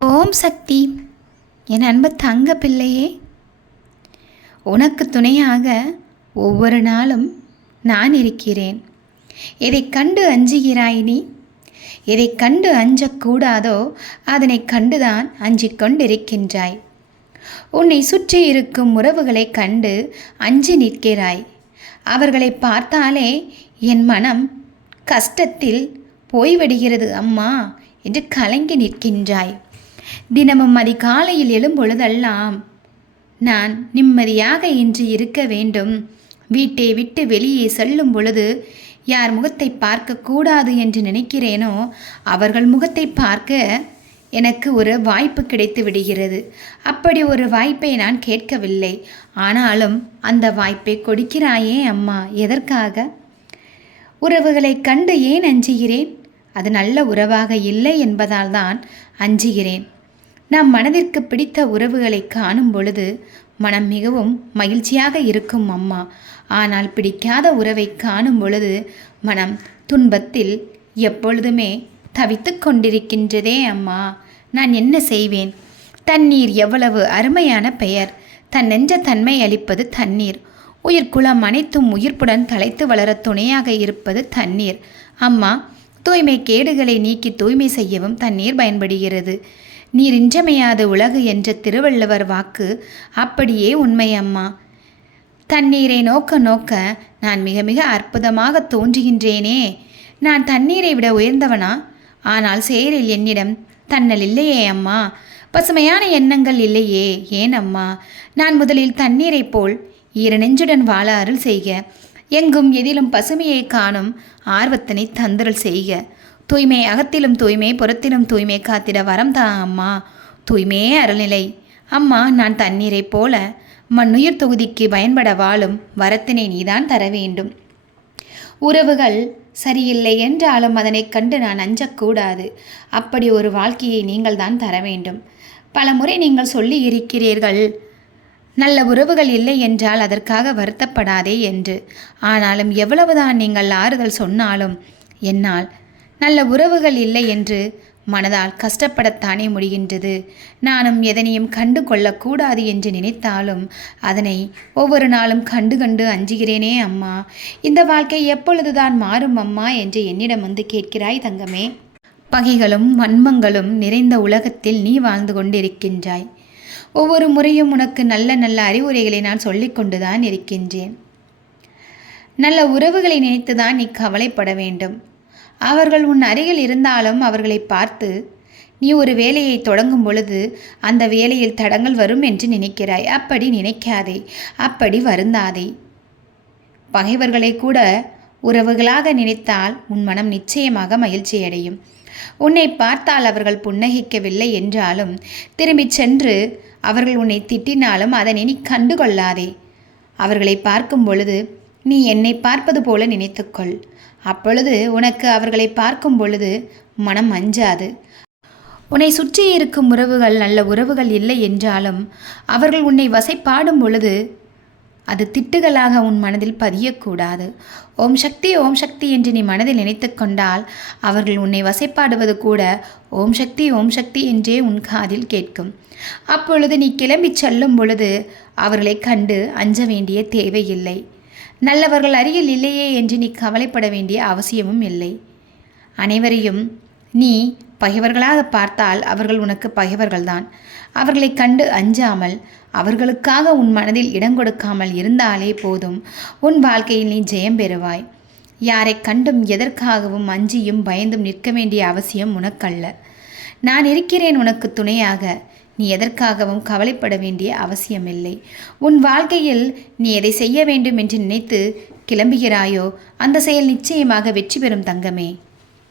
ஓம் சக்தி. என் அன்பு தங்க பிள்ளையே உனக்கு துணையாக ஒவ்வொரு நாளும் நான் இருக்கிறேன். எதை கண்டு அஞ்சுகிறாய் நீ? எதை கண்டு அஞ்சக்கூடாதோ அதனை கண்டுதான் அஞ்சிக் கொண்டிருக்கின்றாய். உன்னை சுற்றி இருக்கும் உறவுகளை கண்டு அஞ்சி நிற்கிறாய். அவர்களை பார்த்தாலே என் மனம் கஷ்டத்தில் போய்விடுகிறது அம்மா என்று கலங்கி நிற்கின்றாய். தினமும் அதிகாலையில் எழும்பொழுதெல்லாம் நான் நிம்மதியாக இன்று இருக்க வேண்டும். வீட்டை விட்டு வெளியே செல்லும் பொழுது யார் முகத்தை பார்க்கக்கூடாது என்று நினைக்கிறேனோ அவர்கள் முகத்தை பார்க்க எனக்கு ஒரு வாய்ப்பு கிடைத்து விடுகிறது. அப்படி ஒரு வாய்ப்பை நான் கேட்கவில்லை. ஆனாலும் அந்த வாய்ப்பை கொடுக்கிறாயே அம்மா எதற்காக? உறவுகளை கண்டு ஏன் அஞ்சுகிறேன்? அது நல்ல உறவாக இல்லை என்பதால் தான் அஞ்சுகிறேன். நம் மனதிற்கு பிடித்த உறவுகளை காணும் பொழுது மனம் மிகவும் மகிழ்ச்சியாக இருக்கும் அம்மா. ஆனால் பிடிக்காத உறவை காணும் பொழுது மனம் துன்பத்தில் எப்பொழுதுமே தவித்து கொண்டிருக்கின்றதே அம்மா. நான் என்ன செய்வேன்? தண்ணீர் எவ்வளவு அருமையான பெயர். தன் நெஞ்ச தன்மை அளிப்பது தண்ணீர். உயிர்க்குளம் அனைத்தும் உயிர்ப்புடன் தலைத்து வளர துணையாக இருப்பது தண்ணீர். அம்மா தூய்மை கேடுகளை நீக்கி தூய்மை செய்யவும் தண்ணீர் பயன்படுகிறது. நீர் இன்றமையாத உலகு என்ற திருவள்ளுவர் வாக்கு அப்படியே உண்மை அம்மா. தண்ணீரை நோக்க நோக்க நான் மிக மிக அற்புதமாக தோன்றுகின்றேனே. நான் தண்ணீரை விட உயர்ந்தவனா? ஆனால் செயலில் என்னிடம் தன்னல் இல்லையே அம்மா. பசுமையான எண்ணங்கள் இல்லையே. ஏன் அம்மா? நான் முதலில் தண்ணீரைப் போல் ஈர நெஞ்சுடன் வாழ அருள் செய்க. எங்கும் எதிலும் பசுமையை காணும் ஆர்வத்தினை தந்தருள் செய்க. தூய்மை அகத்திலும் தூய்மை புறத்திலும் தூய்மை காத்திட வரம் தா அம்மா. தூய்மையே அருள்நிலை. அம்மா நான் தண்ணீரைப் போல மண்ணுயிர் தொகுதிக்கு பயன்பட வாழும் வரத்தினை நீதான் தர வேண்டும். உறவுகள் சரியில்லை என்றாலும் அதனை கண்டு நான் அஞ்சக்கூடாது. அப்படி ஒரு வாழ்க்கையை நீங்கள் தான் தர வேண்டும். பல முறை நீங்கள் சொல்லி இருக்கிறீர்கள் நல்ல உறவுகள் இல்லை என்றால் அதற்காக வருத்தப்படாதே என்று. ஆனாலும் எவ்வளவுதான் நீங்கள் ஆறுதல் சொன்னாலும் என்னால் நல்ல உறவுகள் இல்லை என்று மனதால் கஷ்டப்படத்தானே முடிகின்றது. நானும் எதனையும் கண்டு கொள்ளக்கூடாது என்று நினைத்தாலும் அதனை ஒவ்வொரு நாளும் கண்டு கண்டு அஞ்சுகிறேனே அம்மா. இந்த வாழ்க்கை எப்பொழுதுதான் மாறும் அம்மா என்று என்னிடம் வந்து கேட்கிறாய் தங்கமே. பகைகளும் வன்மங்களும் நிறைந்த உலகத்தில் நீ வாழ்ந்து கொண்டிருக்கின்றாய். ஒவ்வொரு முறையும் உனக்கு நல்ல நல்ல அறிவுரைகளை நான் சொல்லிக்கொண்டுதான் இருக்கின்றேன். நல்ல உறவுகளை நினைத்துதான் நீ கவலைப்பட வேண்டும். அவர்கள் உன் அருகில் இருந்தாலும் அவர்களை பார்த்து நீ ஒரு வேலையை தொடங்கும் பொழுது அந்த வேலையில் தடங்கள் வரும் என்று நினைக்கிறாய். அப்படி நினைக்காதே. அப்படி வருந்தாதே. பகைவர்களை கூட உறவுகளாக நினைத்தால் உன் மனம் நிச்சயமாக மகிழ்ச்சியடையும். உன்னை பார்த்தால் அவர்கள் புன்னகிக்கவில்லை என்றாலும் திரும்பிச் சென்று அவர்கள் உன்னை திட்டினாலும் அதனை நீ கண்டுகொள்ளாதே. அவர்களை பார்க்கும் பொழுது நீ என்னை பார்ப்பது போல நினைத்துக்கொள். அப்பொழுது உனக்கு அவர்களை பார்க்கும் பொழுது மனம் அஞ்சாது. உன்னை சுற்றி இருக்கும் உறவுகள் நல்ல உறவுகள் இல்லை என்றாலும் அவர்கள் உன்னை வசைப்பாடும் பொழுது அது திட்டுகளாக உன் மனதில் பதியக்கூடாது. ஓம் சக்தி ஓம் சக்தி என்று நீ மனதில் நினைத்து கொண்டால் அவர்கள் உன்னை வசைப்பாடுவது கூட ஓம் சக்தி ஓம் சக்தி என்றே உன் காதில் கேட்கும். அப்பொழுது நீ கிளம்பிச் செல்லும் பொழுது அவர்களை கண்டு அஞ்ச வேண்டிய தேவையில்லை. நல்லவர்கள் அருகில் இல்லையே என்று நீ கவலைப்பட வேண்டிய அவசியமும் இல்லை. அனைவரையும் நீ பகைவர்களாக பார்த்தால் அவர்கள் உனக்கு பகைவர்கள்தான். அவர்களை கண்டு அஞ்சாமல் அவர்களுக்காக உன் மனதில் இடம் கொடுக்காமல் இருந்தாலே போதும். உன் வாழ்க்கையில் நீ ஜெயம் பெறுவாய். யாரை கண்டும் எதற்காகவும் அஞ்சியும் பயந்தும் நிற்க வேண்டிய அவசியம் உனக்கல்ல. நான் இருக்கிறேன் உனக்கு துணையாக. நீ எதற்காகவும் கவலைப்பட வேண்டிய அவசியமில்லை. உன் வாழ்க்கையில் நீ எதை செய்ய வேண்டும் என்று நினைத்து கிளம்புகிறாயோ அந்த செயல் நிச்சயமாக வெற்றி பெறும் தங்கமே.